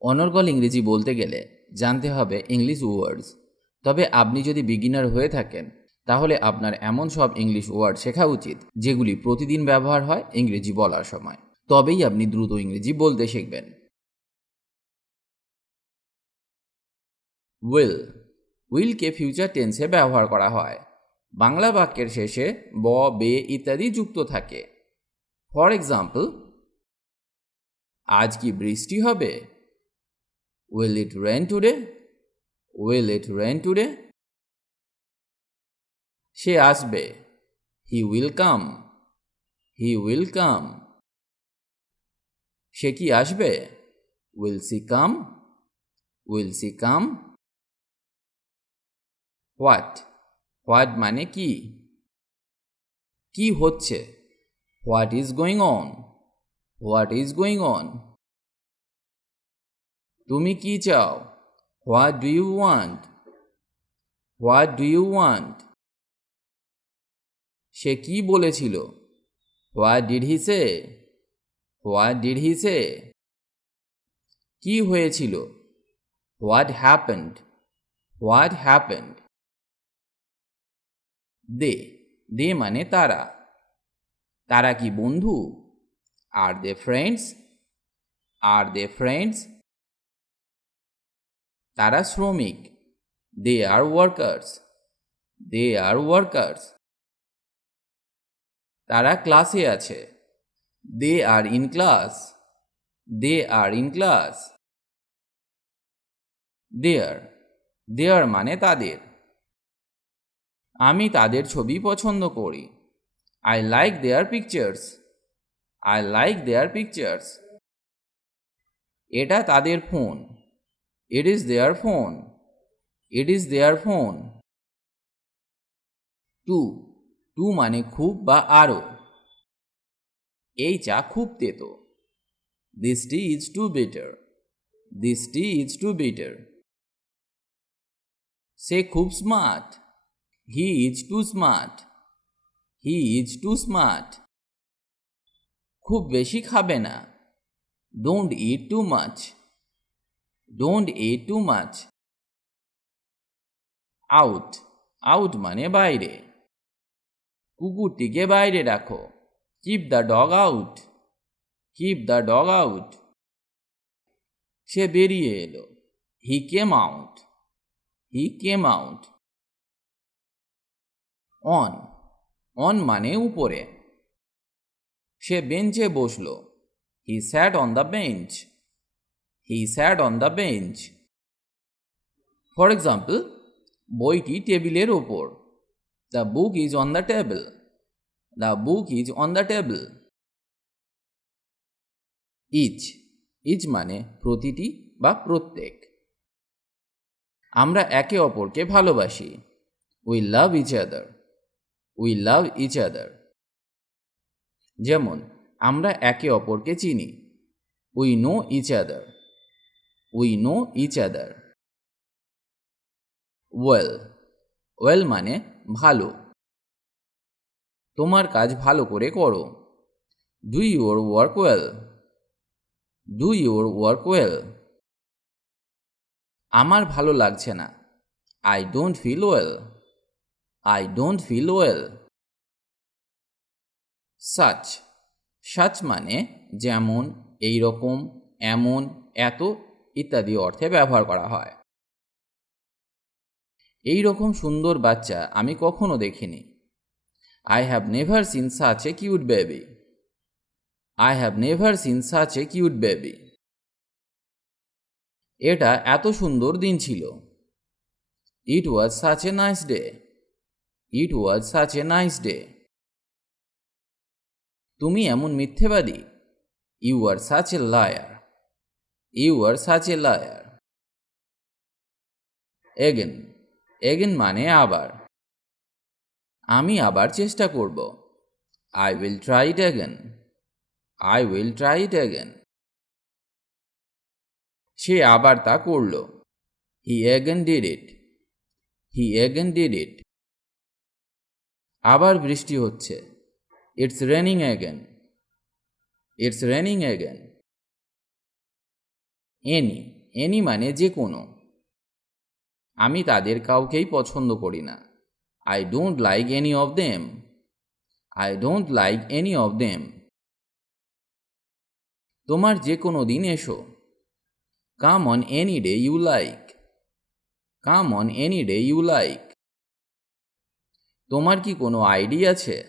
অনর্গল ইংরেজি বলতে গেলে জানতে হবে ইংলিশ ওয়ার্ডস। তবে আপনি যদি বিগিনার হয়ে থাকেন তাহলে আপনার এমন সব ইংলিশ ওয়ার্ড শেখা উচিত যেগুলি প্রতিদিন ব্যবহার হয় ইংরেজি বলার সময়। তবেই আপনি দ্রুত ইংরেজি বলতে শিখবেন। উইল, উইলকে ফিউচার টেন্সে ব্যবহার করা হয়। বাংলা বাক্যের শেষে ব, বে ইত্যাদি যুক্ত থাকে। ফর এক্সাম্পল, আজ কি বৃষ্টি হবে? Will it rain today? Will it rain today? সে আসবে। He will come. He will come. সে কি আসবে? Will she come? Will she come? What, what মানে কি? কি হচ্ছে? What is going on? What is going on? তুমি কি চাও? What do you want? What do you want? সে কি বলেছিল? What did he say? What did he say? কি হয়েছিল? What happened? What happened? They, they মানে তারা। তারা কি বন্ধু? Are they friends? Are they friends? তারা শ্রমিক। They are workers. They are workers. তারা ক্লাসে আছে। They are in class. They are in class. Their, their মানে তাদের। আমি তাদের ছবি পছন্দ করি। I like their pictures. I like their pictures. এটা তাদের ফোন। It is their phone. It is their phone. Too, too মানে খুব বা আরো। এই চা খুব তেতো। This tea is too bitter. This tea is too bitter. সে খুব smart. He is too smart. He is too smart. খুব বেশি খাবে না। Don't eat too much. Don't eat too much. Out, out মানে বাইরে। কুকুরটিকে বাইরে রাখো। Keep the dog out. Keep the dog out. সে বেরিয়ে এলো। He came out. He came out. On, on মানে উপরে। সে বেঞ্চে বসলো। He sat on the bench. He sat on the bench. For example, বইটি টেবিলের ওপর। The book is on the table. The book is on the table. Each, each মানে প্রতিটি বা প্রত্যেক। আমরা একে অপরকে ভালোবাসি। We love each other. We love each other. যেমন, আমরা একে অপরকে চিনি। We know each other. We know each other. Well, well মানে ভালো। তোমার কাজ ভালো করে করো। Do your work well. Do your work well. আমার ভালো লাগছে না। I don't feel well. I don't feel well. Such, such মানে যেমন, এই রকম, এমন, এত ইত্যাদি অর্থে ব্যবহার করা হয়। এই রকম সুন্দর বাচ্চা আমি কখনো দেখিনি। I have never seen such a cute baby. I have never seen such a cute baby. এটা এত সুন্দর দিন ছিল। It was such a nice day. It was such a nice day. তুমি এমন মিথ্যেবাদী। You are such a liar. You are such a liar. Again, again মানে আবার। আমি আবার চেষ্টা করব। I will try it again. I will try it again. সে আবার তা করল। He again did it. He again did it. আবার বৃষ্টি হচ্ছে। It's raining again. It's raining again. Any, any মানে যে কোনো। আমি তাদের কাউকেই পছন্দ করি না। I don't like any of them. I don't like any of them. তোমার যে কোনো দিন এসো। Come on any day you like. Come on any day you like. তোমার কি কোনো আইডি আছে?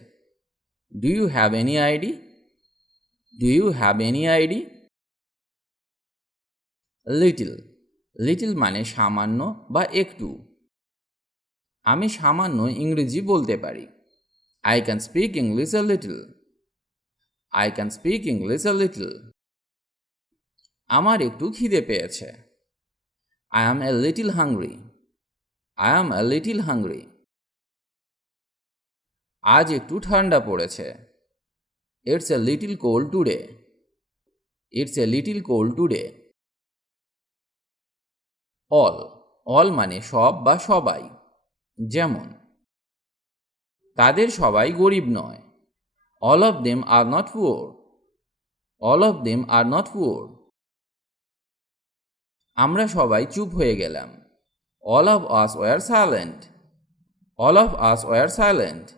Do you have any ID? Do you have any ID? Little, little মানে সামান্য বা একটু। আমি সামান্য ইংরেজি বলতে পারি। I can speak English a little. I can speak English a little. আমার একটু খিদে পেয়েছে। I am a little hungry. I am a little hungry. আজ একটু ঠান্ডা পড়েছে। It's a little cold today. It's a little cold today. All, all মানে সব বা সবাই। যেমন, তাদের সবাই গরিব নয়। All of them are not poor. All of them are not poor. আমরা সবাই চুপ হয়ে গেলাম। All of us were silent. All of us were silent.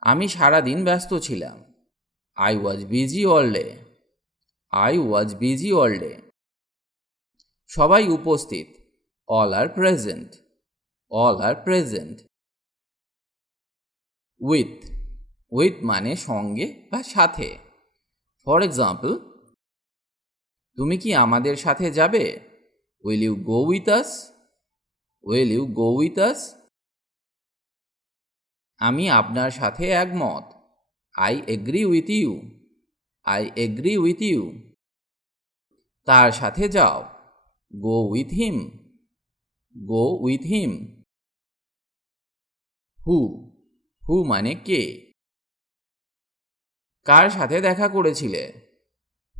আমি সারাদিন ব্যস্ত ছিলাম। I was busy all day. I was busy all day. সবাই উপস্থিত। All are present. All are present. With, with মানে সঙ্গে বা সাথে। ফর এক্সাম্পল, তুমি কি আমাদের সাথে যাবে? Will you go with us? Will you go with us? আমি আপনার সাথে একমত। I agree with you. I agree with you. তার সাথে যাও। Go with him. Go with him. হু, হু মানে কে। কার সাথে দেখা করেছিলে?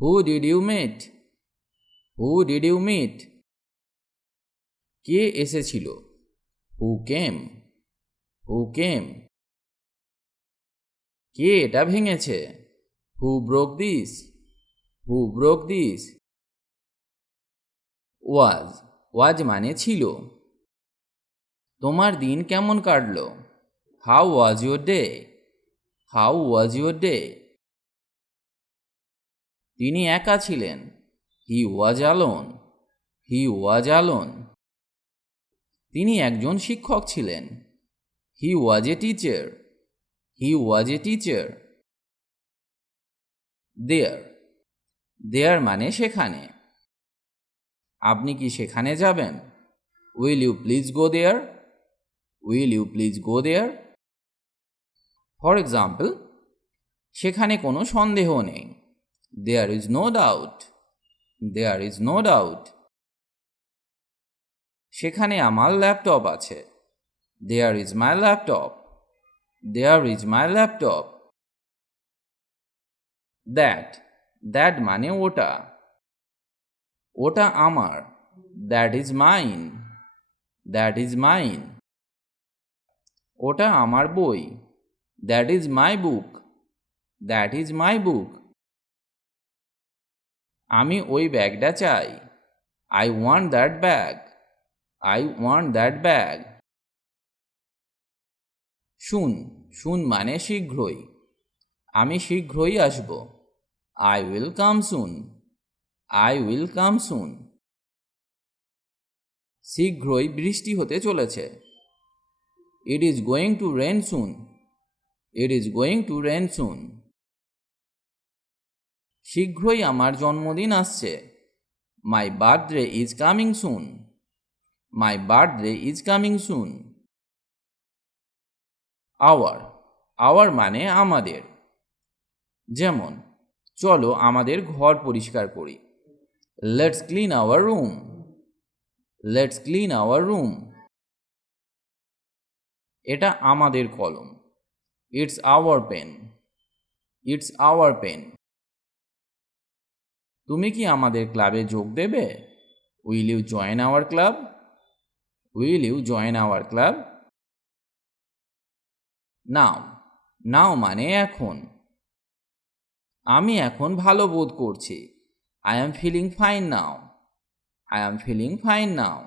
Who did you meet? Who did you meet? কে এসেছিল? Who came? Who came? কে এটা ভেঙেছে? Who broke this? Who broke this? Was, was মানে ছিল। তোমার দিন কেমন কাটলো? How was your day? How was your day? তিনি একা ছিলেন। He was alone. He was alone. তিনি একজন শিক্ষক ছিলেন। He was a teacher. He was a teacher. There, their মানে সেখানে। আপনি কি সেখানে যাবেন? Will you please go there? Will you please go there? For example, সেখানে কোনো সন্দেহ নেই। There is no doubt. There is no doubt. সেখানে আমার ল্যাপটপ আছে। There is my laptop. There is my laptop. That, that মানে ওটা। ওটা আমার। That is mine. That is mine. ওটা আমার বই। That is my book. That is my book. আমি ওই ব্যাগটা চাই। I want that bag. I want that bag. শুন, শুন মানে শীঘ্রই। আমি শীঘ্রই আসব। I will come soon. I will come soon. শীঘ্রই বৃষ্টি হতে চলেছে। It is going to rain soon. It is going to rain soon. শীঘ্রই আমার জন্মদিন আসছে। My birthday is coming soon. My birthday is coming soon. Our, our মানে আমাদের। যেমন, চলো আমাদের ঘর পরিষ্কার করি। Let's clean our room. Let's clean our room. এটা আমাদের কলম। It's our pen. It's our pen. তুমি কি আমাদের ক্লাবে যোগ দেবে? Will you join our club? Will you join our club? Now, now মানে এখন। আমি এখন ভালো বোধ করছি। I am feeling fine now. I am feeling fine now.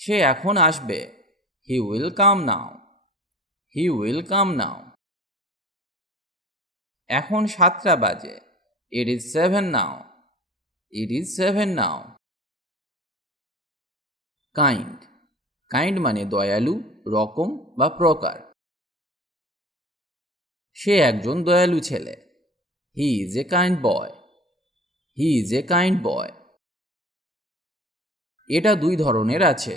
সে এখন আসবে। He will come now. He will come now. এখন 7টা বাজে। It is 7 now. It is 7 now. Kind. Kind মানে দয়ালু, রকম বা প্রকার। সে একজন দয়ালু ছেলে। He is a kind boy. He is a kind boy. এটা 2 ধরনের আছে।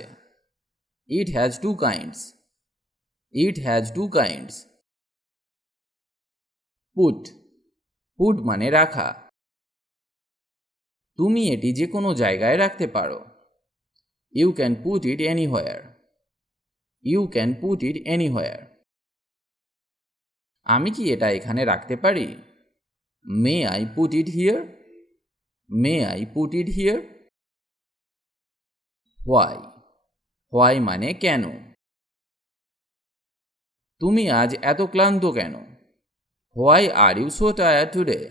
It has 2 kinds. It has 2 kinds. Put. Put মানে রাখা। তুমি এটি যে কোনো জায়গায় রাখতে পারো। You can put it anywhere. You can put it anywhere. আমি কি এটা এখানে রাখতে পারি? May I put it here? May I put it here? Why? Why মানে কেন? তুমি আজ এত ক্লান্ত কেন? Why are you so tired today?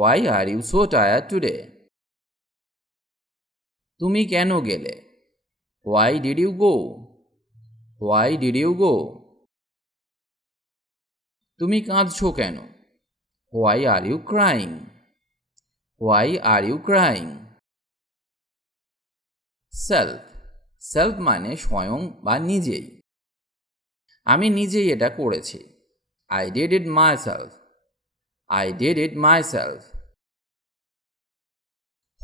Why are you so tired today? তুমি কেন গেলে? Why did you go? Why did you go? তুমি কাঁদছো কেন? Why are you crying? Why are you crying? Self. Self মানে স্বয়ং বা নিজেই। আমি নিজেই এটা করেছি। I did it myself. I did it myself.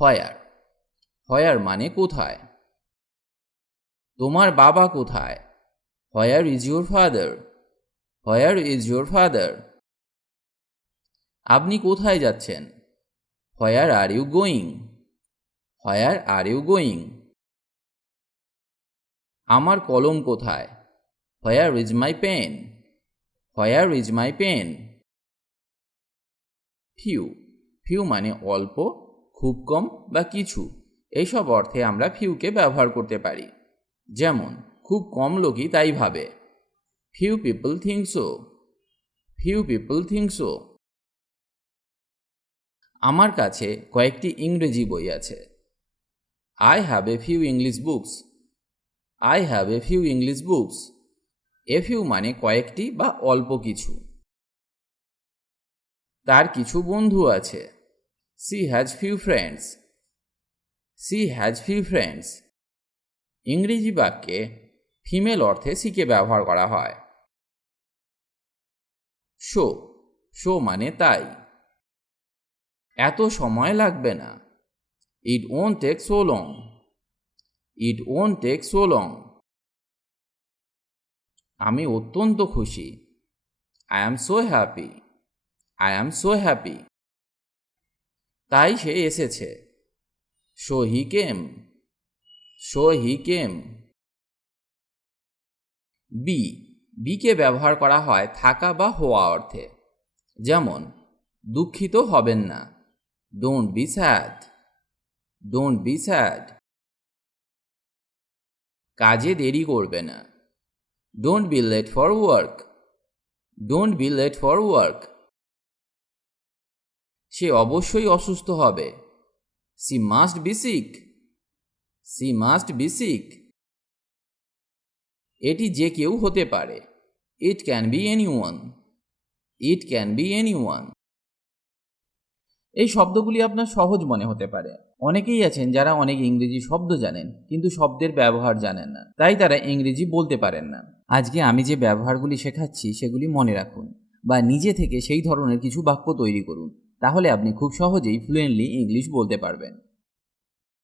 Where. Where মানে কোথায়? তোমার বাবা কোথায়? Where is your father? Where is your father? আপনি কোথায় যাচ্ছেন? Where are you going? Where are you going? আমার কলম কোথায়? Where is my pen? Where is my pen? Few. Few মানে অল্প, খুব কম বা কিছু। এইসব অর্থে আমরা ফিউকে ব্যবহার করতে পারি। যেমন খুব কম লোকই তাই ভাবে। Few people think so. Few people think so. আমার কাছে কয়েকটি ইংরেজি বই আছে। I have a few English books. I have a few English books. A few মানে কয়েকটি বা অল্প কিছু। তার কিছু বন্ধু আছে। She has few friends. She has few friends. ইংরেজি বাক্যে ফিমেল অর্থে সিকে ব্যবহার করা হয়। শো। শো মানে তাই। এত সময় লাগবে না। It won't take so long. It won't take so long. আমি অত্যন্ত খুশি। I am so happy. I am so happy. তাই সে এসেছে। So he came. So he came. Be. Be কে ব্যবহার করা হয় থাকা বা হওয়া অর্থে। যেমন দুঃখিত হবেন না। Don't be sad. Don't be sad. কাজে দেরি করবে না। Don't be late for work. Don't be late for work. সে অবশ্যই অসুস্থ হবে। She must be sick. She must be sick. এটি যে কেউ হতে পারে। It can be anyone. It can be anyone. এই শব্দগুলি আপনার সহজ মনে হতে পারে। অনেকেই আছেন যারা অনেক ইংরেজি শব্দ জানেন কিন্তু শব্দের ব্যবহার জানেন না, তাই তারা ইংরেজি বলতে পারেন না। আজকে আমি যে ব্যবহারগুলি শেখাচ্ছি সেগুলি মনে রাখুন বা নিজে থেকে সেই ধরনের কিছু বাক্য তৈরি করুন, তাহলে আপনি খুব সহজেই ফ্লুয়েন্টলি ইংলিশ বলতে পারবেন।